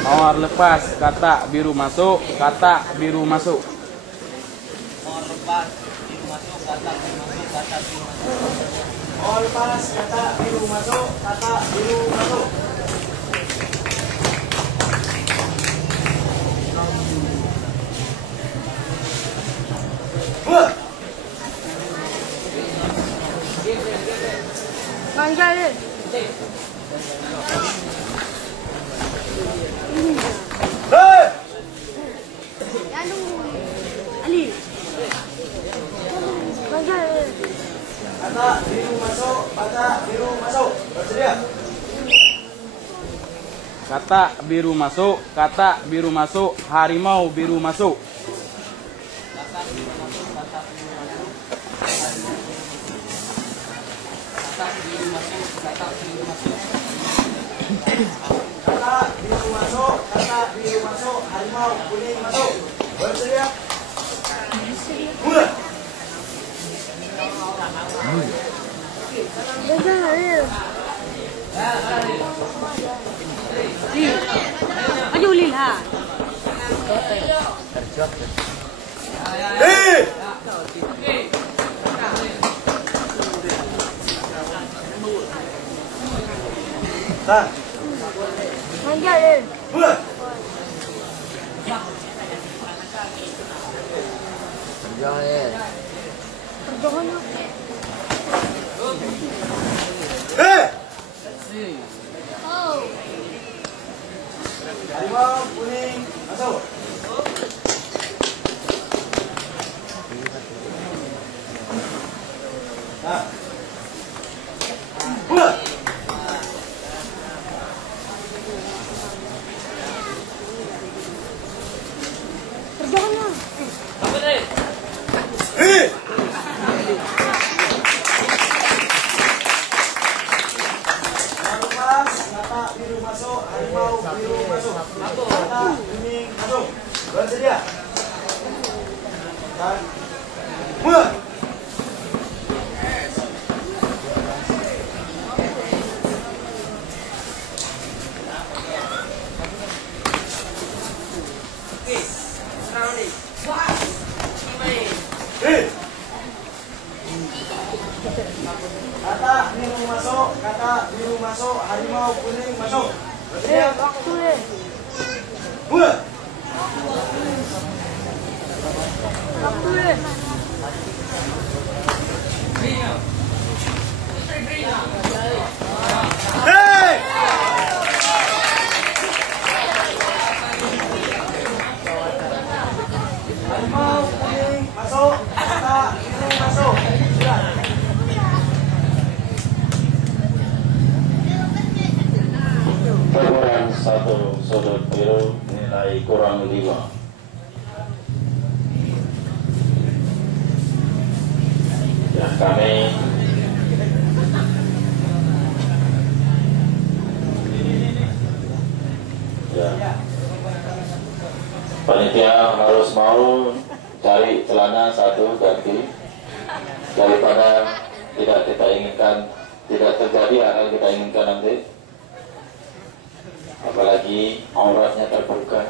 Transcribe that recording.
Mawar lepas, katak biru masuk, katak biru masuk. Mawar lepas, biru masuk, katak biru masuk, katak biru masuk. Mawar lepas, katak biru masuk, katak biru masuk. Panggil dia. Hei! Ali. Panggil dia. Katak biru masuk, katak biru masuk. Bersedia? Katak biru masuk, katak biru masuk, harimau biru masuk. Katak biru masuk, katak biru masuk. Katak biru masuk, katak biru masuk. Katak biru masuk, katak biru masuk. Harimau kuning masuk. Bersedia? Mula! Panggil dia. Maju Lil ha. Hei! Tan, Panggil dia. mula! Perjohan dia. Hei! Oh. Harimau kuning masuk. Nah. Mula! Perjohan dia. Hei! Lepas, katak biru masuk, harimau biru masuk. Katak kuning masuk. Bersedia? Dan mula! Hei! Katak biru masuk, katak biru masuk, harimau kuning masuk. Bersedia? Waktu dia. Mula! Waktu dia. Hei! Harimau kuning masuk, katak biru masuk. Sudah. Kurang satu sudut biru nilai kurang 5. Ya, kami ya, panitia harus mau cari celana satu ganti daripada tidak kita inginkan, tidak terjadi hal yang kita inginkan nanti. Apalagi auratnya terbuka.